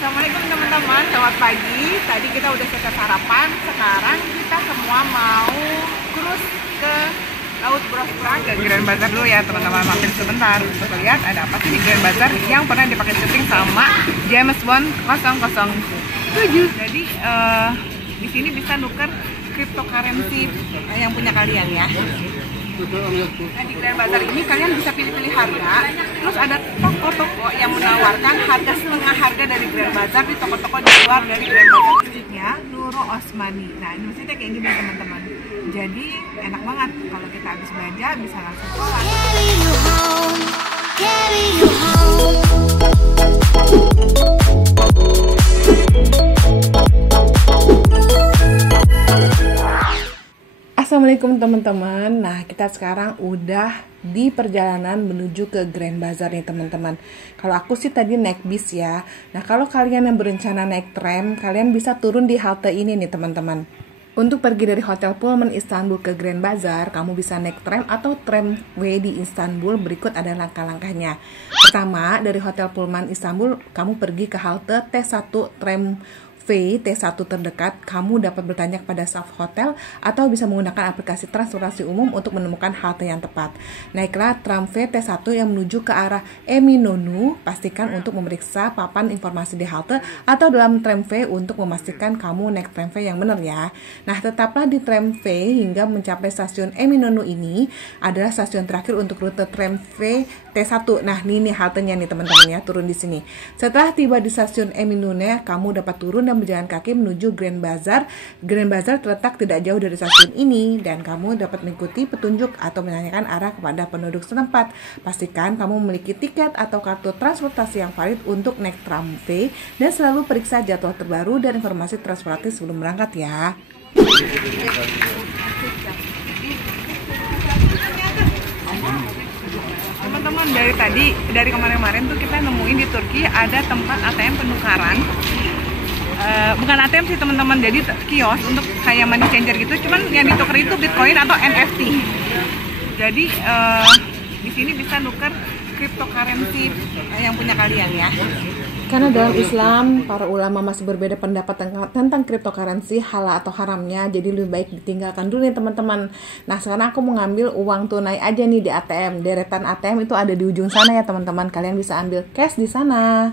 Assalamualaikum teman-teman, selamat pagi. Tadi kita udah selesai sarapan, sekarang kita semua mau cruise ke Laut Bosphorus ke Grand Bazar dulu ya teman-teman. Mampir sebentar untuk lihat ada apa sih di Grand Bazar yang pernah dipakai syuting sama James Bond 007. Jadi di sini bisa nuker cryptocurrency yang punya kalian ya. Nah, di Grand Bazar ini kalian bisa pilih-pilih harga. Terus ada toko-toko yang menawarkan harga setengah harga dari Grand Bazar di toko-toko di luar dari Grand Bazar. Masjidnya Nurul Osmani. Nah, ini masjidnya kayak gini teman-teman. Jadi enak banget kalau kita habis belanja bisa langsung sholat. Assalamualaikum teman-teman. Nah, kita sekarang udah di perjalanan menuju ke Grand Bazar nih teman-teman. Kalau aku sih tadi naik bis ya. Nah, kalau kalian yang berencana naik tram, kalian bisa turun di halte ini nih teman-teman. Untuk pergi dari Hotel Pullman Istanbul ke Grand Bazar, kamu bisa naik tram atau tramway di Istanbul. Berikut ada langkah-langkahnya. Pertama, dari Hotel Pullman Istanbul, kamu pergi ke halte T1 tram T1 terdekat. Kamu dapat bertanya kepada staf hotel atau bisa menggunakan aplikasi transportasi umum untuk menemukan halte yang tepat. Naiklah tram T1 yang menuju ke arah Eminönü. Pastikan untuk memeriksa papan informasi di halte atau dalam tram V untuk memastikan kamu naik tram V yang benar ya. Nah, tetaplah di tram V hingga mencapai stasiun Eminönü. Ini adalah stasiun terakhir untuk rute tram V T1. Nah, ini haltenya nih teman-teman ya, turun di sini. Setelah tiba di stasiun Eminönü, kamu dapat turun dan berjalan kaki menuju Grand Bazar. Grand Bazar terletak tidak jauh dari stasiun ini dan kamu dapat mengikuti petunjuk atau menanyakan arah kepada penduduk setempat. Pastikan kamu memiliki tiket atau kartu transportasi yang valid untuk naik tram V dan selalu periksa jadwal terbaru dan informasi transportasi sebelum berangkat ya. Teman-teman, dari kemarin-kemarin tuh kita nemuin di Turki ada tempat ATM penukaran. Bukan ATM sih teman-teman, jadi kios untuk kayak money changer gitu, cuman yang ditukar itu Bitcoin atau NFT. Jadi di sini bisa nuker cryptocurrency yang punya kalian ya. Karena dalam Islam, para ulama masih berbeda pendapat tentang cryptocurrency, halal atau haramnya, jadi lebih baik ditinggalkan dulu nih teman-teman. Nah, sekarang aku mau ngambil uang tunai aja nih di ATM. Deretan ATM itu ada di ujung sana ya teman-teman, kalian bisa ambil cash di sana.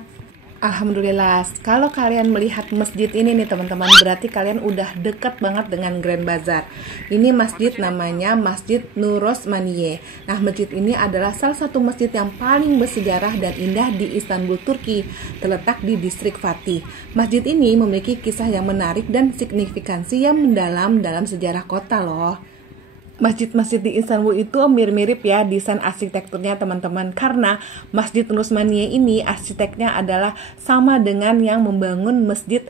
Alhamdulillah, kalau kalian melihat masjid ini nih teman-teman, berarti kalian udah deket banget dengan Grand Bazar. Ini masjid namanya Masjid Nurul Osmani. Nah, masjid ini adalah salah satu masjid yang paling bersejarah dan indah di Istanbul, Turki, terletak di distrik Fatih. Masjid ini memiliki kisah yang menarik dan signifikansi yang mendalam dalam sejarah kota loh. Masjid-masjid di Istanbul itu mirip-mirip ya desain arsitekturnya teman-teman, karena Masjid Nurul Osmani ini arsiteknya adalah sama dengan yang membangun Masjid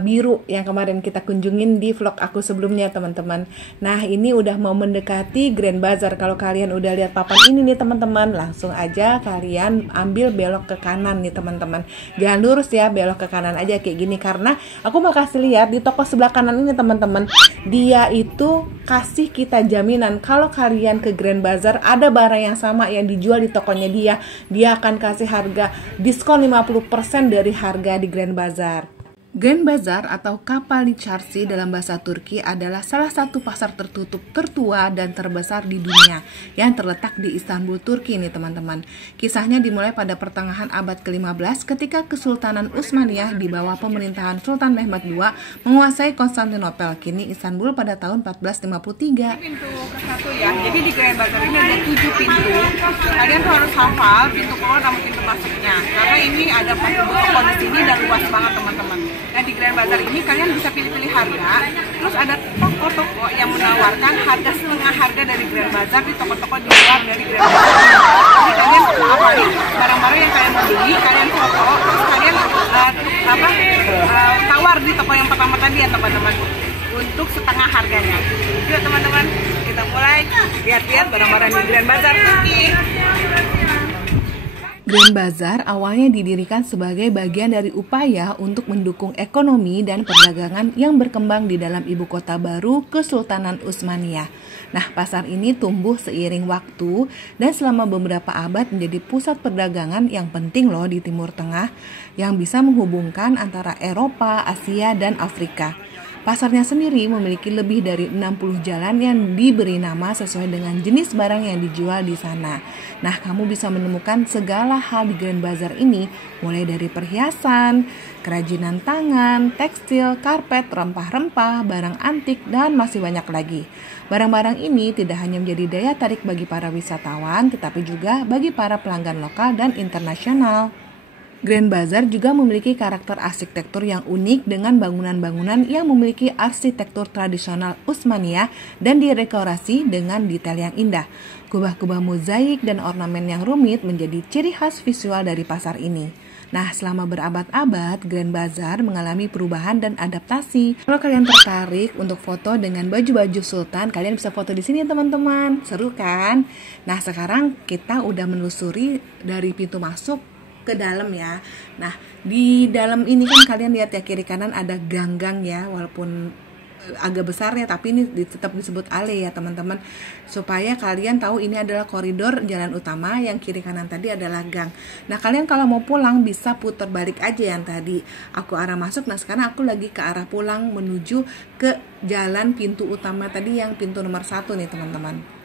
Biru yang kemarin kita kunjungin di vlog aku sebelumnya teman-teman. Nah, ini udah mau mendekati Grand Bazar. Kalau kalian udah lihat papan ini nih teman-teman, langsung aja kalian ambil belok ke kanan nih teman-teman. Jangan lurus ya, belok ke kanan aja kayak gini, karena aku mau kasih lihat di toko sebelah kanan ini teman-teman. Dia itu kasih kita jaminan kalau kalian ke Grand Bazar ada barang yang sama yang dijual di tokonya dia akan kasih harga diskon 50% dari harga di Grand Bazar. Grand Bazar atau Kapalı Çarşı dalam bahasa Turki adalah salah satu pasar tertutup tertua dan terbesar di dunia yang terletak di Istanbul, Turki nih teman-teman. Kisahnya dimulai pada pertengahan abad ke-15 ketika Kesultanan Utsmaniyah di bawah pemerintahan Sultan Mehmed II menguasai Konstantinopel, kini Istanbul pada tahun 1453. Pintu ke-1 ya, jadi di Grand Bazar ini ada 7 pintu. Kalian tuh harus hafal pintu keluar sama pintu masuknya, karena ini ada 4 toko di sini dan luas banget teman-teman. Nah, di Grand Bazar ini kalian bisa pilih-pilih harga. Terus ada toko-toko yang menawarkan harga setengah harga dari Grand Bazar di toko-toko di luar dari Grand Bazar. Jadi kalian apalagi barang-barang yang kalian mau beli, kalian foto, terus kalian tawar di toko yang pertama tadi ya teman-teman, untuk setengah harganya. Yuk teman-teman, kita mulai lihat-lihat barang-barang di Grand Bazar Turki. Grand Bazaar awalnya didirikan sebagai bagian dari upaya untuk mendukung ekonomi dan perdagangan yang berkembang di dalam ibu kota baru Kesultanan Utsmaniyah. Nah, pasar ini tumbuh seiring waktu dan selama beberapa abad menjadi pusat perdagangan yang penting loh di Timur Tengah yang bisa menghubungkan antara Eropa, Asia, dan Afrika. Pasarnya sendiri memiliki lebih dari 60 jalan yang diberi nama sesuai dengan jenis barang yang dijual di sana. Nah, kamu bisa menemukan segala hal di Grand Bazaar ini, mulai dari perhiasan, kerajinan tangan, tekstil, karpet, rempah-rempah, barang antik, dan masih banyak lagi. Barang-barang ini tidak hanya menjadi daya tarik bagi para wisatawan, tetapi juga bagi para pelanggan lokal dan internasional. Grand Bazaar juga memiliki karakter arsitektur yang unik dengan bangunan-bangunan yang memiliki arsitektur tradisional Utsmaniyah dan didekorasi dengan detail yang indah. Kubah-kubah mozaik dan ornamen yang rumit menjadi ciri khas visual dari pasar ini. Nah, selama berabad-abad, Grand Bazaar mengalami perubahan dan adaptasi. Kalau kalian tertarik untuk foto dengan baju-baju sultan, kalian bisa foto di sini teman-teman. Seru kan? Nah, sekarang kita udah menelusuri dari pintu masuk ke dalam ya. Nah, di dalam ini kan kalian lihat ya, kiri kanan ada gang-gang ya, walaupun agak besar ya, tapi ini tetap disebut ale ya teman-teman, supaya kalian tahu ini adalah koridor jalan utama, yang kiri kanan tadi adalah gang. Nah, kalian kalau mau pulang bisa putar balik aja yang tadi aku arah masuk. Nah, sekarang aku lagi ke arah pulang menuju ke jalan pintu utama tadi yang pintu nomor 1 nih teman-teman.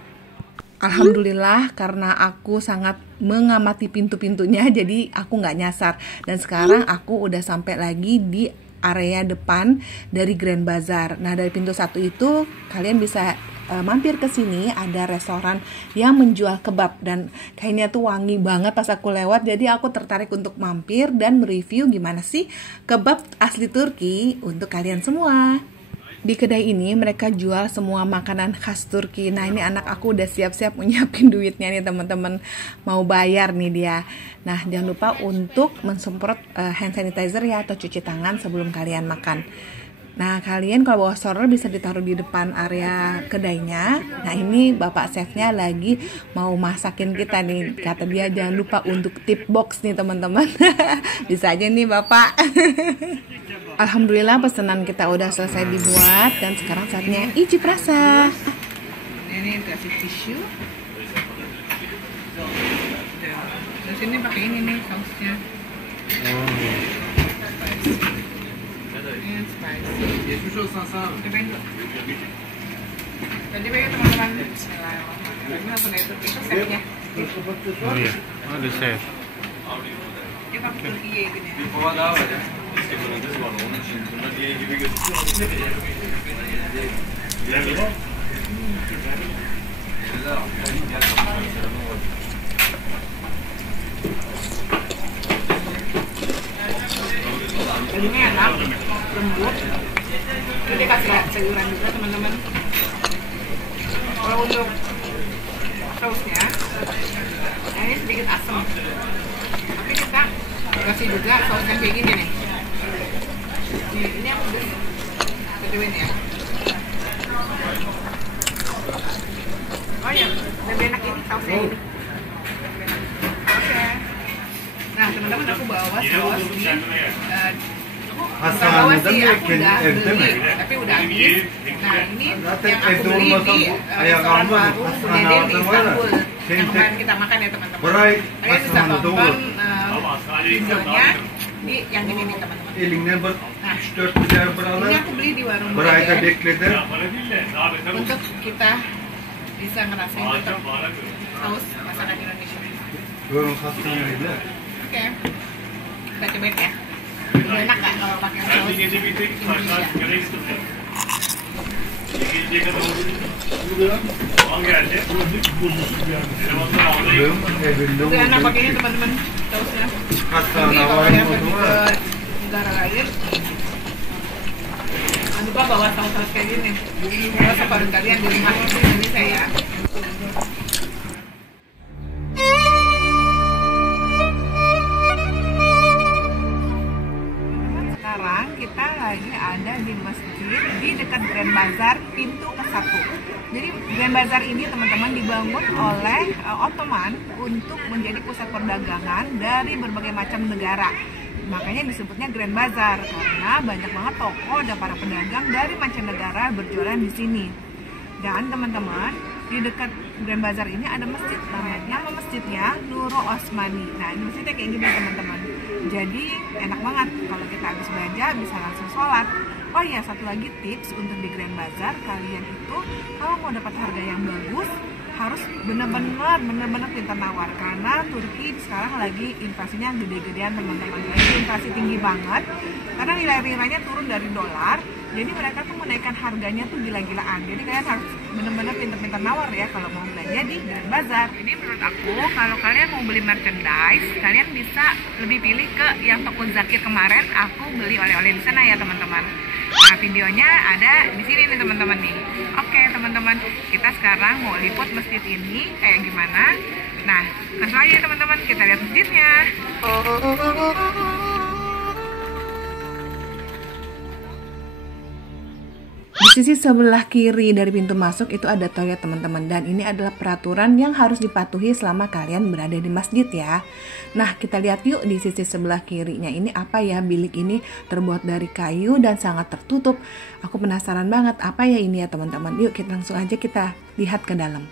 Alhamdulillah, karena aku sangat mengamati pintu-pintunya, jadi aku nggak nyasar. Dan sekarang aku udah sampai lagi di area depan dari Grand Bazaar. Nah, dari pintu 1 itu kalian bisa mampir ke sini. Ada restoran yang menjual kebab dan kayaknya tuh wangi banget pas aku lewat. Jadi aku tertarik untuk mampir dan mereview gimana sih kebab asli Turki untuk kalian semua. Di kedai ini mereka jual semua makanan khas Turki. Nah, ini anak aku udah siap-siap nyiapin duitnya nih teman-teman, mau bayar nih dia. Nah, jangan lupa untuk mensemprot hand sanitizer ya, atau cuci tangan sebelum kalian makan. Nah, kalian kalau bawa stroller bisa ditaruh di depan area kedainya. Nah, ini bapak chefnya lagi mau masakin kita nih. Kata dia jangan lupa untuk tip box nih teman-teman. Bisa aja nih bapak. Alhamdulillah pesanan kita udah selesai dibuat dan sekarang saatnya icip rasa. Ini kasih tisu. Terus ini pakai ini nih sausnya. Ini spicy. Tadi bagi teman-teman. Bismillahirrahmanirrahim. Ini langsung dari Turki, itu chefnya. Oh iya, ada chef. Dia pakai Turki ya gini. Ini enak, lembut. Ini dia kasih sayuran juga teman-teman. Kalau untuk sausnya, nah ini sedikit asam. Tapi kita kasih juga saus yang kayak gini nih. Ini yang udah keduin ya. Oh ya, lebih enak ini sausnya ini. Oke. Nah teman-teman, aku bawa saus ini. Bukan bawa sih, aku udah beli, tapi udah habis. Nah ini yang aku beli di restoran baru Budede di Istanbul, yang kemarin kita makan ya teman-teman. Kalian bisa tonton videonya di yang ini nih teman-teman. Nah, ini aku beli di warung Budede untuk kita bisa ngerasain tetap saus masakan Indonesia. Oke, kita cobain ya. Lebih enak gak kalau pakai saus Indonesia? Lebih enak pakai ini teman-teman, sausnya. Jadi kalau kalian pergi ke negara lain, jangan lupa bawa saus-saus kayak gini. Kalau separuh kalian di rumah itu Indonesia ya. kita lagi ada di masjid di dekat Grand Bazar pintu ke-1. Jadi Grand Bazar ini teman-teman dibangun oleh Ottoman untuk menjadi pusat perdagangan dari berbagai macam negara. Makanya disebutnya Grand Bazar karena banyak banget toko dan para pedagang dari mancanegara berjualan di sini. Dan teman-teman, di dekat Grand Bazar ini ada masjid, namanya masjidnya Nurul Osmani. Nah, ini masjidnya kayak gini teman-teman. Jadi enak banget kalau kita habis belanja bisa langsung sholat. Oh iya, satu lagi tips untuk di Grand Bazar, kalian itu kalau mau dapat harga yang bagus harus bener-bener pintar nawar, karena Turki sekarang lagi inflasinya gede-gedean teman-teman, lagi inflasi tinggi banget karena nilai-nilainya turun dari dolar. Jadi mereka tuh menaikkan harganya tuh gila-gilaan. Jadi kalian harus bener-bener pintar-pintar nawar ya kalau mau belanja di Grand Bazar. Jadi menurut aku kalau kalian mau beli merchandise, kalian bisa lebih pilih ke yang toko Zakir kemarin. Aku beli oleh-oleh di sana ya teman-teman. Nah, videonya ada di sini nih teman-teman nih. Oke teman-teman, kita sekarang mau liput masjid ini kayak gimana. Nah, langsung aja teman-teman, kita lihat masjidnya. Di sisi sebelah kiri dari pintu masuk itu ada toilet teman-teman, dan ini adalah peraturan yang harus dipatuhi selama kalian berada di masjid ya. Nah, kita lihat yuk di sisi sebelah kirinya ini apa ya. Bilik ini terbuat dari kayu dan sangat tertutup. Aku penasaran banget apa ya ini ya teman-teman. Yuk kita langsung aja kita lihat ke dalam.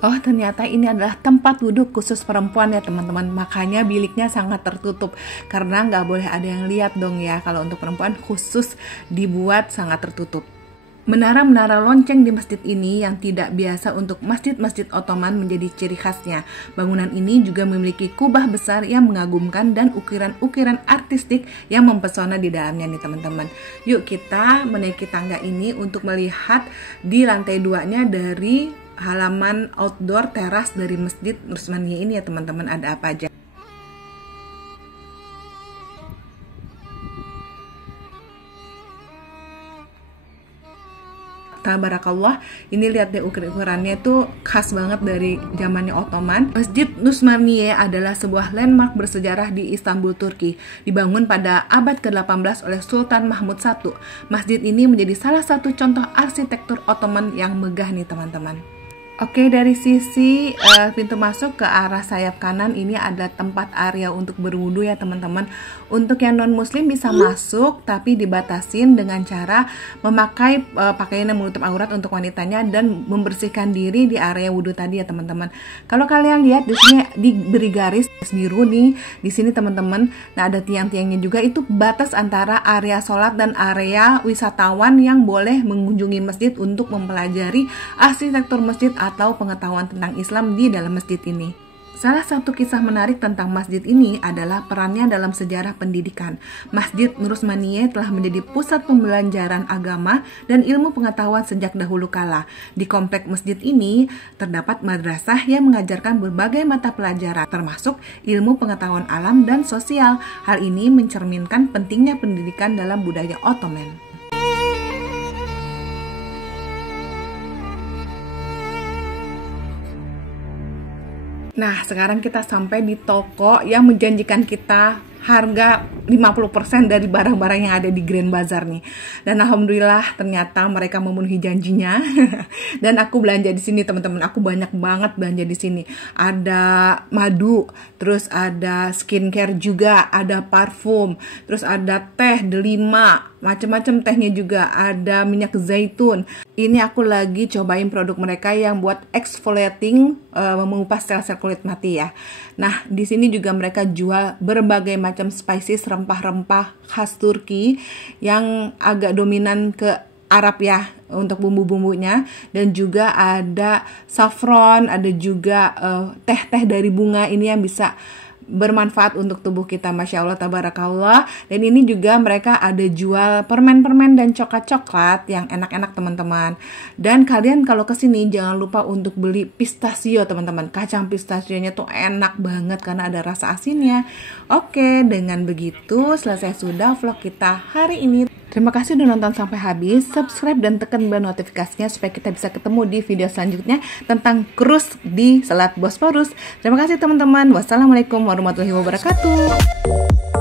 Oh, ternyata ini adalah tempat duduk khusus perempuan ya teman-teman. Makanya biliknya sangat tertutup karena nggak boleh ada yang lihat dong ya. Kalau untuk perempuan khusus dibuat sangat tertutup. Menara-menara lonceng di masjid ini yang tidak biasa untuk masjid-masjid Ottoman menjadi ciri khasnya. Bangunan ini juga memiliki kubah besar yang mengagumkan dan ukiran-ukiran artistik yang mempesona di dalamnya nih teman-teman. Yuk kita menaiki tangga ini untuk melihat di lantai 2-nya dari halaman outdoor teras dari Masjid Osmani ini ya teman-teman, ada apa aja. Tabarakallah, ini lihat deh ukurannya itu khas banget dari zamannya Ottoman. Masjid Osmaniye adalah sebuah landmark bersejarah di Istanbul, Turki. Dibangun pada abad ke-18 oleh Sultan Mahmud I. Masjid ini menjadi salah satu contoh arsitektur Ottoman yang megah nih teman-teman. Oke, dari sisi pintu masuk ke arah sayap kanan ini ada tempat area untuk berwudu ya teman-teman. Untuk yang non muslim bisa masuk tapi dibatasin dengan cara memakai pakaian yang menutup aurat untuk wanitanya dan membersihkan diri di area wudu tadi ya teman-teman. Kalau kalian lihat di sini diberi garis biru nih di sini teman-teman. Nah, ada tiang-tiangnya juga, itu batas antara area sholat dan area wisatawan yang boleh mengunjungi masjid untuk mempelajari arsitektur masjid atau pengetahuan tentang Islam di dalam masjid ini. Salah satu kisah menarik tentang masjid ini adalah perannya dalam sejarah pendidikan. Masjid Nur Osmaniye telah menjadi pusat pembelajaran agama dan ilmu pengetahuan sejak dahulu kala. Di komplek masjid ini terdapat madrasah yang mengajarkan berbagai mata pelajaran, termasuk ilmu pengetahuan alam dan sosial. Hal ini mencerminkan pentingnya pendidikan dalam budaya Ottoman. Nah, sekarang kita sampai di toko yang menjanjikan kita harga 50% dari barang-barang yang ada di Grand Bazar nih. Dan alhamdulillah ternyata mereka memenuhi janjinya. Dan aku belanja di sini teman-teman. Aku banyak banget belanja di sini. Ada madu, terus ada skincare juga, ada parfum, terus ada teh delima, macam-macam tehnya juga, ada minyak zaitun. Ini aku lagi cobain produk mereka yang buat exfoliating, mengupas sel-sel kulit mati ya. Nah, di sini juga mereka jual berbagai macam spices, rempah-rempah khas Turki yang agak dominan ke Arab ya untuk bumbu-bumbunya, dan juga ada saffron, ada juga teh-teh dari bunga ini yang bisa bermanfaat untuk tubuh kita, Masya Allah, tabarakallah. Dan ini juga mereka ada jual permen-permen dan coklat-coklat yang enak-enak teman-teman. Dan kalian kalau kesini jangan lupa untuk beli pistachio teman-teman. Kacang pistachionya tuh enak banget karena ada rasa asinnya. Oke, dengan begitu selesai sudah vlog kita hari ini. Terima kasih udah nonton sampai habis. Subscribe dan tekan bel notifikasinya supaya kita bisa ketemu di video selanjutnya tentang cruise di Selat Bosporus. Terima kasih teman-teman. Wassalamualaikum warahmatullahi wabarakatuh.